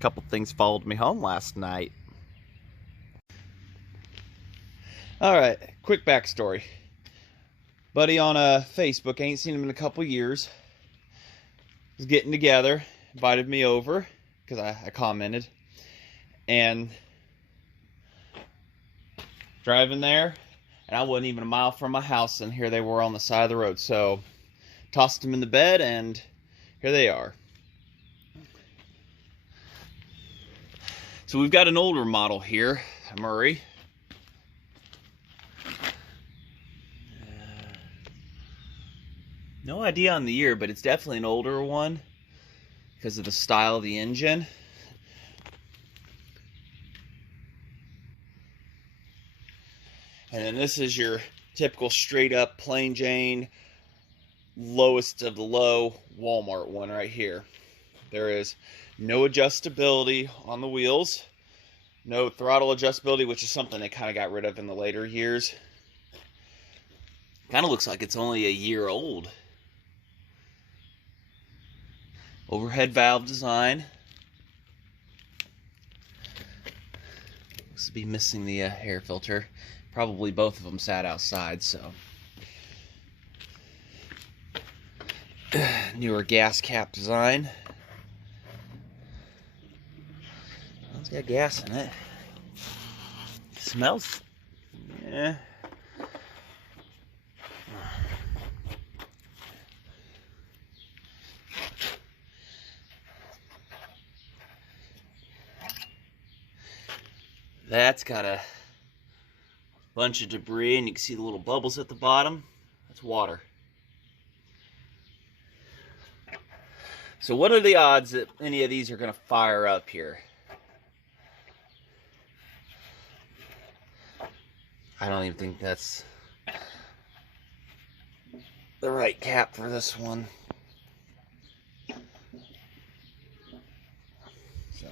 A couple things followed me home last night. Alright, quick backstory. Buddy on Facebook, ain't seen him in a couple years. Was getting together, invited me over, because I commented. And driving there, and I wasn't even a mile from my house, and here they were on the side of the road. So, tossed them in the bed, and here they are. So we've got an older model here, a Murray. No idea on the year, but it's definitely an older one because of the style of the engine. And then this is your typical straight up plain Jane, lowest of the low Walmart one right here. There is no adjustability on the wheels, no throttle adjustability, which is something they kind of got rid of in the later years. Kind of looks like it's only a year old. Overhead valve design. Looks to be missing the air filter. Probably both of them sat outside, so. Newer gas cap design. It's got gas in it. Smells. Yeah. That's got a bunch of debris, and you can see the little bubbles at the bottom. That's water. So what are the odds that any of these are going to fire up here? I don't even think that's the right cap for this one. So.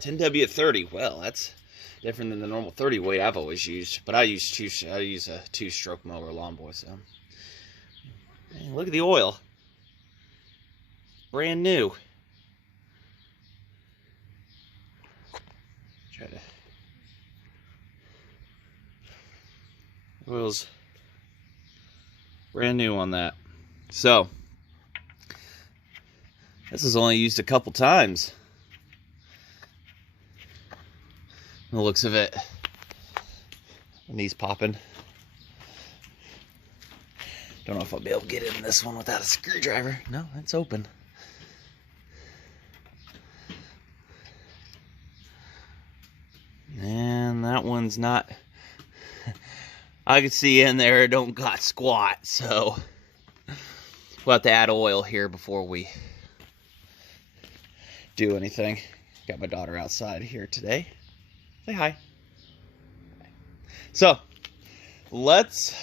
10W at 30. Well, that's different than the normal 30 weight I've always used. But I use a 2-stroke mower lawn boy. So, man, look at the oil. Brand new. Try to. Oil's brand new on that. So, this is only used a couple times. The looks of it. My knees popping. Don't know if I'll be able to get in this one without a screwdriver. No, it's open. And that one's not. I can see in there it don't got squat, so we'll have to add oil here before we do anything. Got my daughter outside here today. Say hi. So let's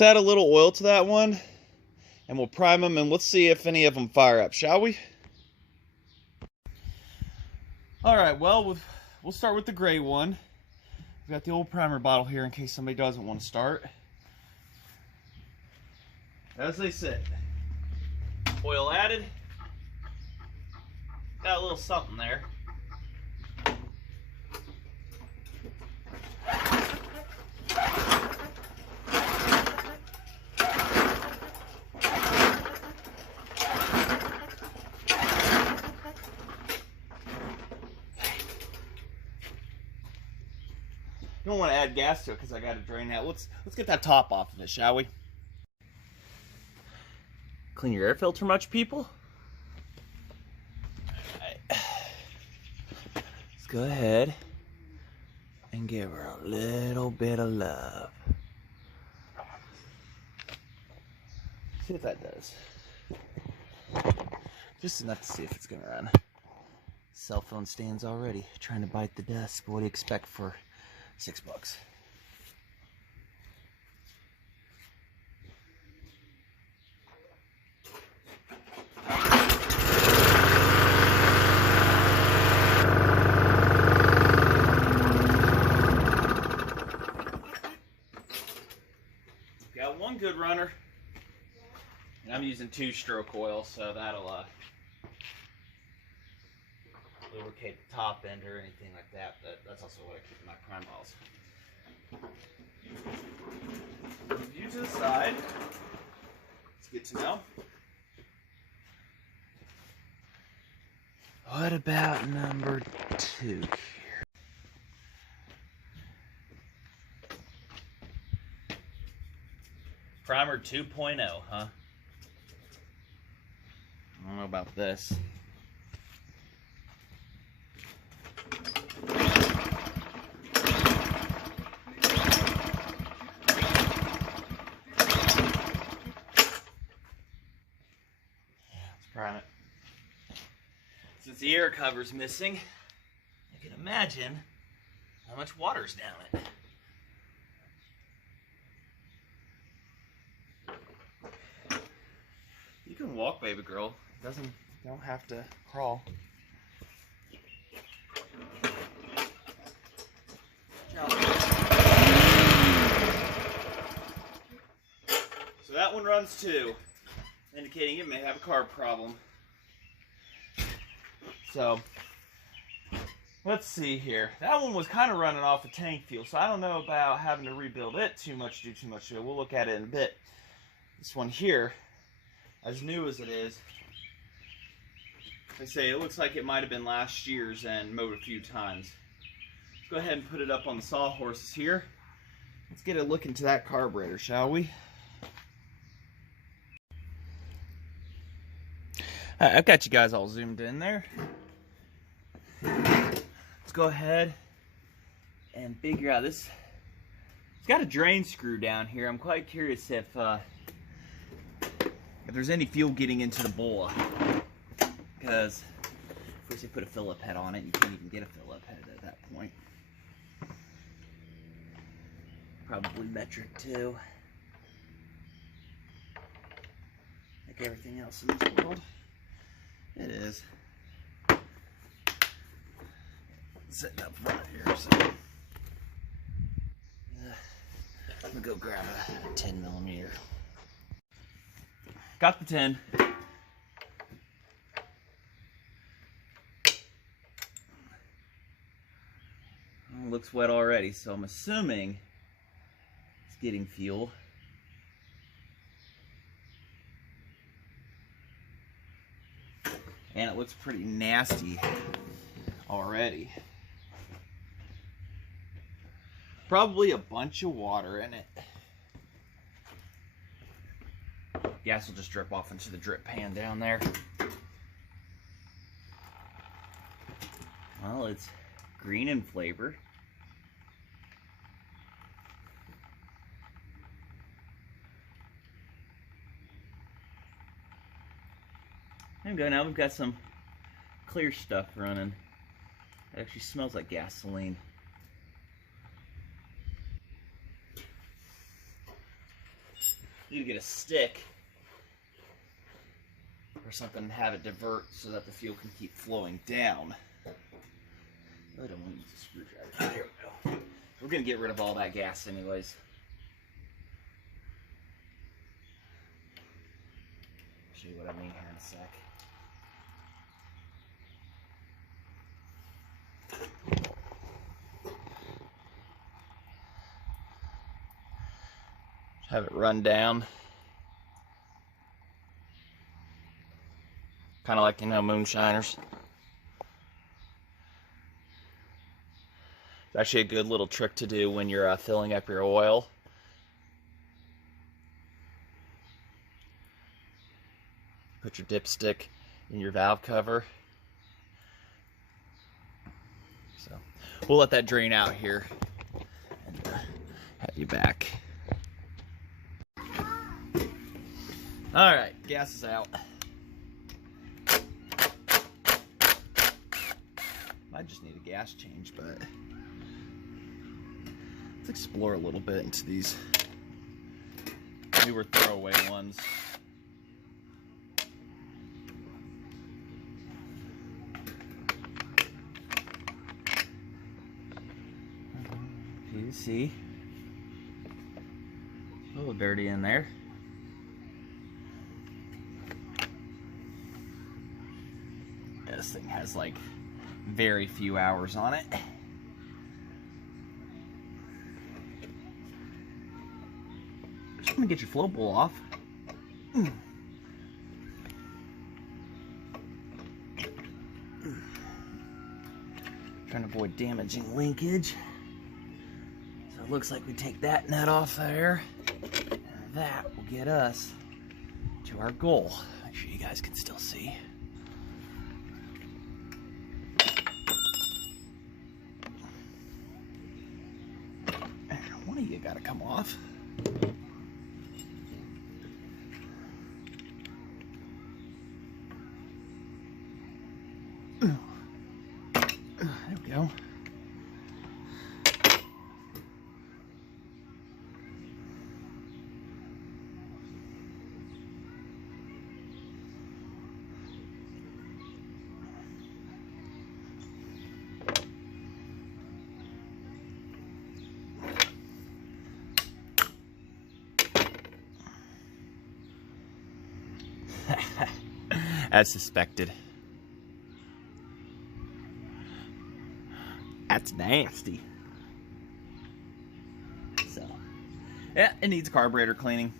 add a little oil to that one, and we'll prime them, and let's see if any of them fire up, shall we? All right, well, we'll start with the gray one. We've got the old primer bottle here in case somebody doesn't want to start. As they said, oil added. Got a little something there. Don't want to add gas to it because I got to drain that. Let's get that top off of it, shall we? Clean your air filter much, people? Alright. Let's go ahead and give her a little bit of love. See if that does. Just enough to see if it's gonna run. Cell phone stands already trying to bite the dust. But what do you expect for $6? runner. And I'm using 2-stroke oil, so that'll lubricate the top end or anything like that. That's also what I keep in my prime oils. View to the side. It's good to know. What about number 2 here? Primer 2.0, huh? I don't know about this. Let's prime it. Since the air cover's missing, I can imagine how much water's down it. You can walk, baby girl. Don't have to crawl. So that one runs 2, indicating it may have a carb problem. So let's see here. That one was kind of running off a tank fuel, so I don't know about having to rebuild it too much, do too much to it. We'll look at it in a bit. This one here, as new as it is, like I say, it looks like it might have been last year's and mowed a few times. Let's go ahead and put it up on the sawhorses here. Let's get a look into that carburetor, shall we? I've got you guys all zoomed in there. Let's go ahead and figure out this. It's got a drain screw down here. I'm quite curious if there's any fuel getting into the bowl. Because if we say put a Phillip head on it, you can't even get a Phillip head at that point. Probably metric too. Like everything else in this world. It is. Sitting up front here, so I'm gonna go grab a 10mm. Got the 10. Oh, looks wet already, so I'm assuming it's getting fuel. And it looks pretty nasty already. Probably a bunch of water in it. Gas will just drip off into the drip pan down there. Well, it's green in flavor. There we go. Now we've got some clear stuff running. It actually smells like gasoline. Need to get a stick or something and have it divert so that the fuel can keep flowing down. I don't want to use a screwdriver. There we go. We're going to get rid of all that gas anyways. I'll show you what I mean here in a sec. Have it run down. Kind of like, you know, moonshiners. It's actually a good little trick to do when you're filling up your oil. Put your dipstick in your valve cover. So we'll let that drain out here and have you back. All right, gas is out. Might just need a gas change, but let's explore a little bit into these newer throwaway ones. PVC. A little dirty in there. Yeah, this thing has like very few hours on it. Just gonna get your float bowl off. Trying to avoid damaging linkage. So it looks like we take that nut off there. And that will get us to our goal. Make sure you guys can still see. One of you gotta come off. There we go. As suspected. That's nasty. So, yeah, it needs carburetor cleaning.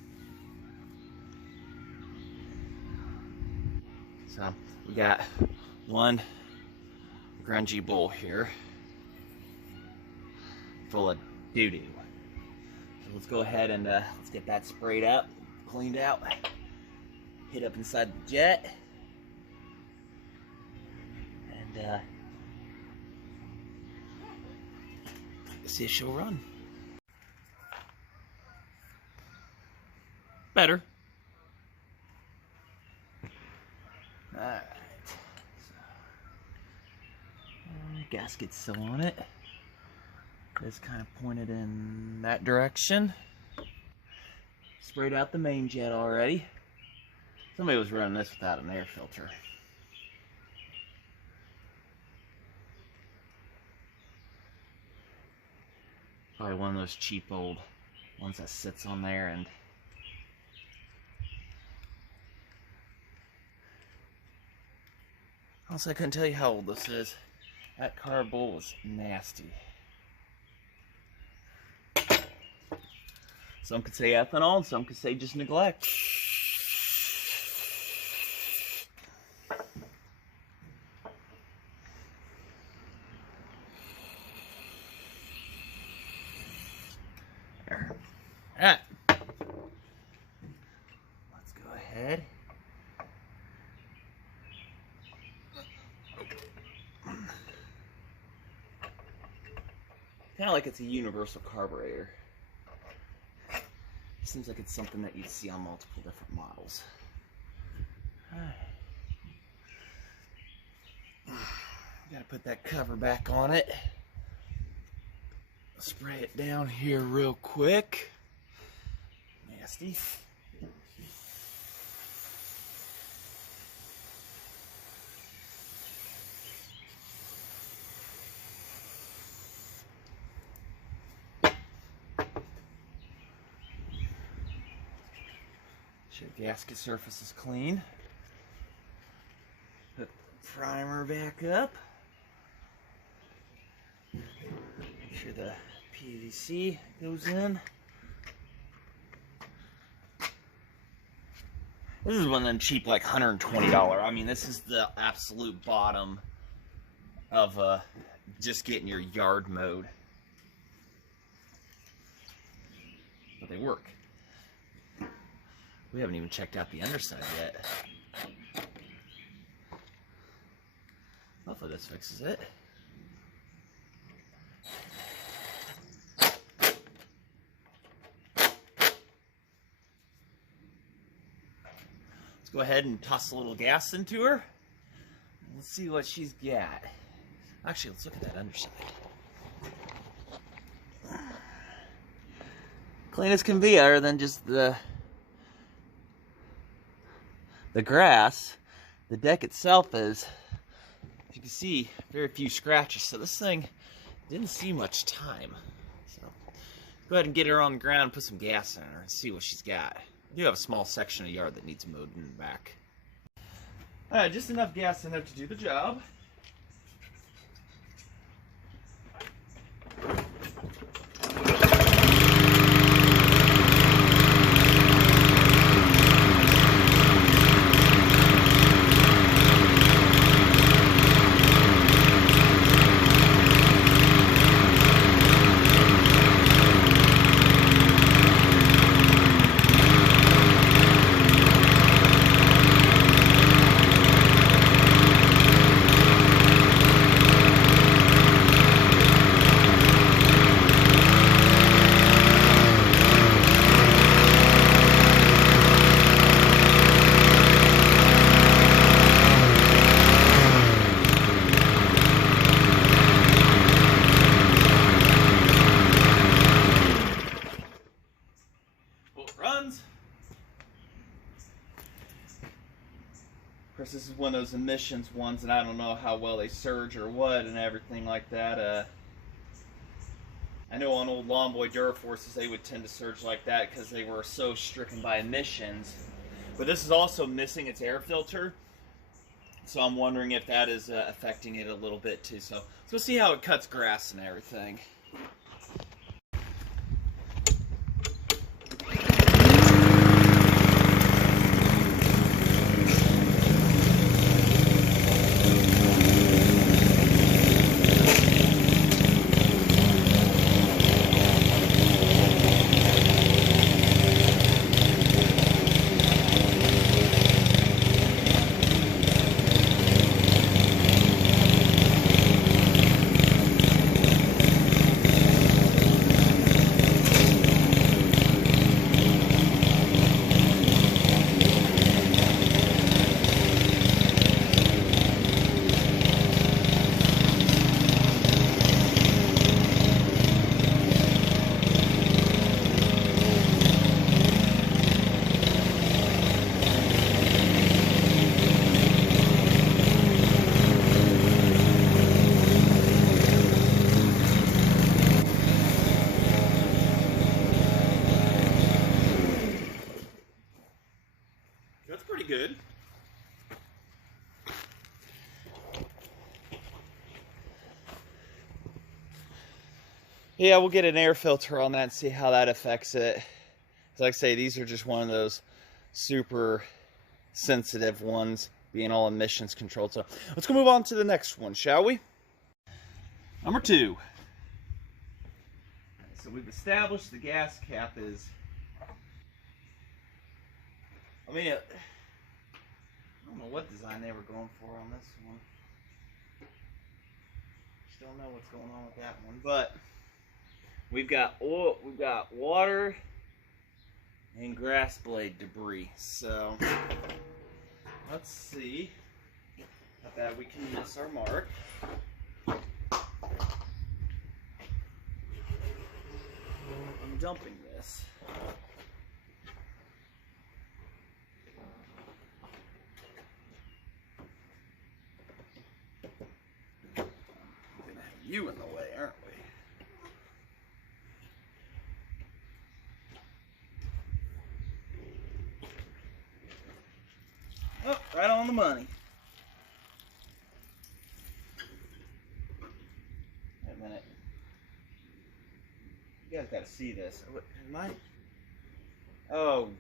So, we got one grungy bowl here full of doo-doo. So let's go ahead and let's get that sprayed up, cleaned out, hit up inside the jet, and see if she'll run. Better. Alright. So, gasket's still on it. It's kind of pointed in that direction. Sprayed out the main jet already. Somebody was running this without an air filter. Probably one of those cheap old ones that sits on there, and honestly I couldn't tell you how old this is. That carb bowl was nasty. Some could say ethanol, and some could say just neglect. There. Alright. Let's go ahead. Kind of like it's a universal carburetor. Seems like it's something that you'd see on multiple different models. Gotta put that cover back on it. Spray it down here real quick. Nasty. Sure, gasket surface is clean. Put the primer back up. Make sure the PVC goes in. This is one of them cheap, like $120. I mean, this is the absolute bottom of just getting your yard mowed. But they work. We haven't even checked out the underside yet. Hopefully this fixes it. Let's go ahead and toss a little gas into her. Let's see what she's got. Actually, let's look at that underside. Clean as can be, other than just the grass. The deck itself is, as you can see, very few scratches. So this thing didn't see much time. So go ahead and get her on the ground and put some gas in her and see what she's got. I do have a small section of yard that needs mowed in the back. Alright, just enough gas in there to do the job. Runs. Of course, this is one of those emissions ones, and I don't know how well they surge or what and everything like that. I know on old Lawn Boy Duraforces they would tend to surge like that because they were so stricken by emissions. But this is also missing its air filter, so I'm wondering if that is affecting it a little bit too. So we'll see how it cuts grass and everything. That's pretty good. Yeah, we'll get an air filter on that and see how that affects it. Like I say, these are just one of those super sensitive ones, being all emissions controlled. So let's go move on to the next one, shall we? Number 2. So we've established the gas cap is, I mean, I don't know what design they were going for on this one. Just don't know what's going on with that one. But we've got oil, we've got water and grass blade debris. So let's see how bad we can miss our mark. I'm dumping this. You in the way, aren't we? Oh, right on the money. Wait a minute. You guys gotta see this. Am I? Oh.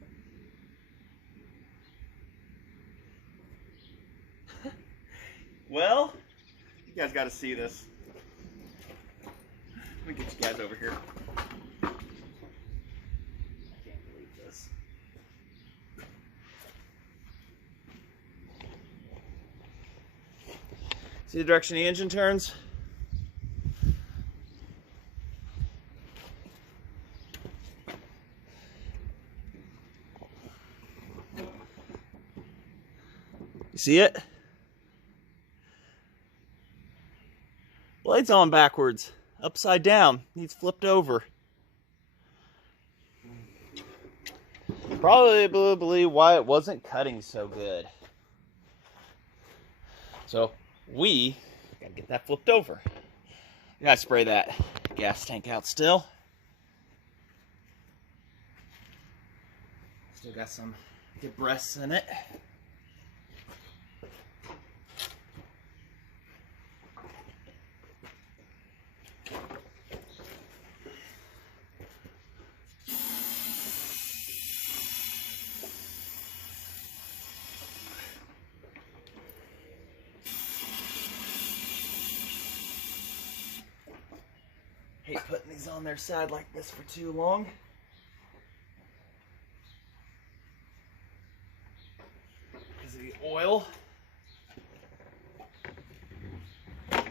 Well, you guys gotta see this. Let me get you guys over here. I can't believe this. See the direction the engine turns? You see it? Blade's on backwards. Upside down. Needs flipped over. Probably why it wasn't cutting so good. So we gotta get that flipped over. You gotta spray that gas tank out still. Still got some good breaths in it. Hate putting these on their side like this for too long. Because of the oil. Alright.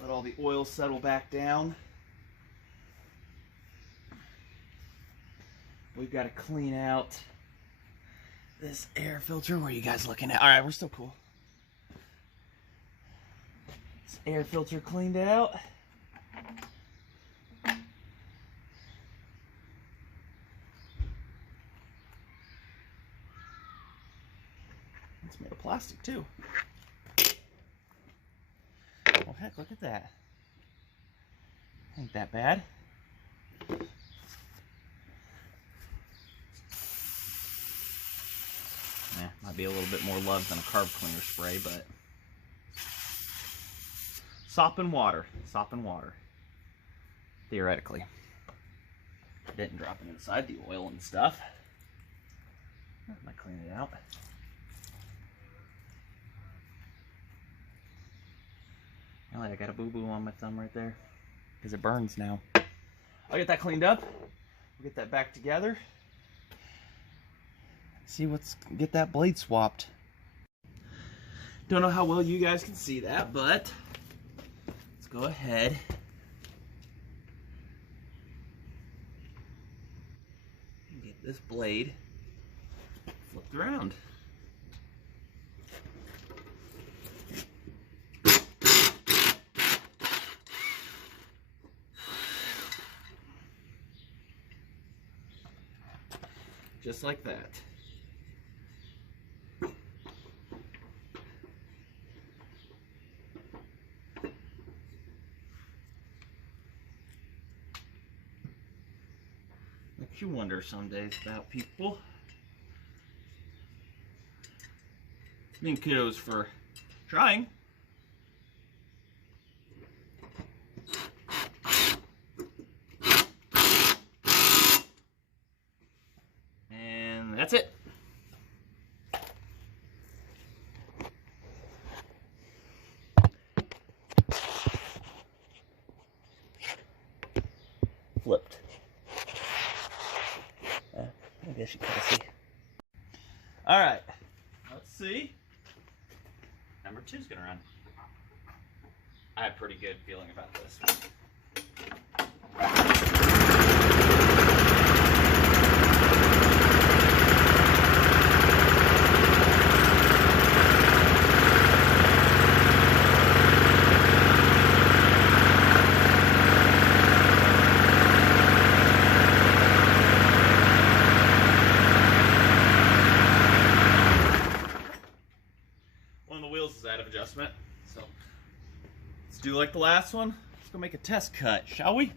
Let all the oil settle back down. We've got to clean out this air filter. Where are you guys looking at? Alright, we're still cool. This air filter cleaned out. It's made of plastic too. Well, heck, look at that. Ain't that bad. Might be a little bit more love than a carb cleaner spray, but sop and water. Sop and water. Theoretically. Didn't drop it inside the oil and stuff. I might clean it out. Really, I got a boo-boo on my thumb right there. Because it burns now. I'll get that cleaned up. We'll get that back together. See get that blade swapped. Don't know how well you guys can see that, but let's go ahead. And get this blade flipped around. Just like that. Makes you wonder some days about people. I mean, kudos for trying. And that's it. Flipped. I guess you can see. All right, let's see. Number 2's gonna run. I have a pretty good feeling about this one. Is out of adjustment, so let's do like the last one. Let's go make a test cut, shall we?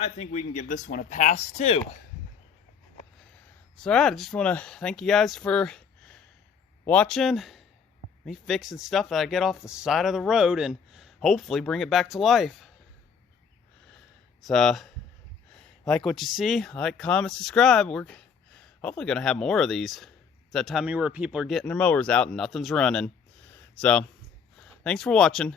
I think we can give this one a pass too. So I just want to thank you guys for watching me fixing stuff that I get off the side of the road and hopefully bring it back to life. So like what you see, like, comment, subscribe. We're hopefully going to have more of these. It's that time of year where people are getting their mowers out and nothing's running. So thanks for watching.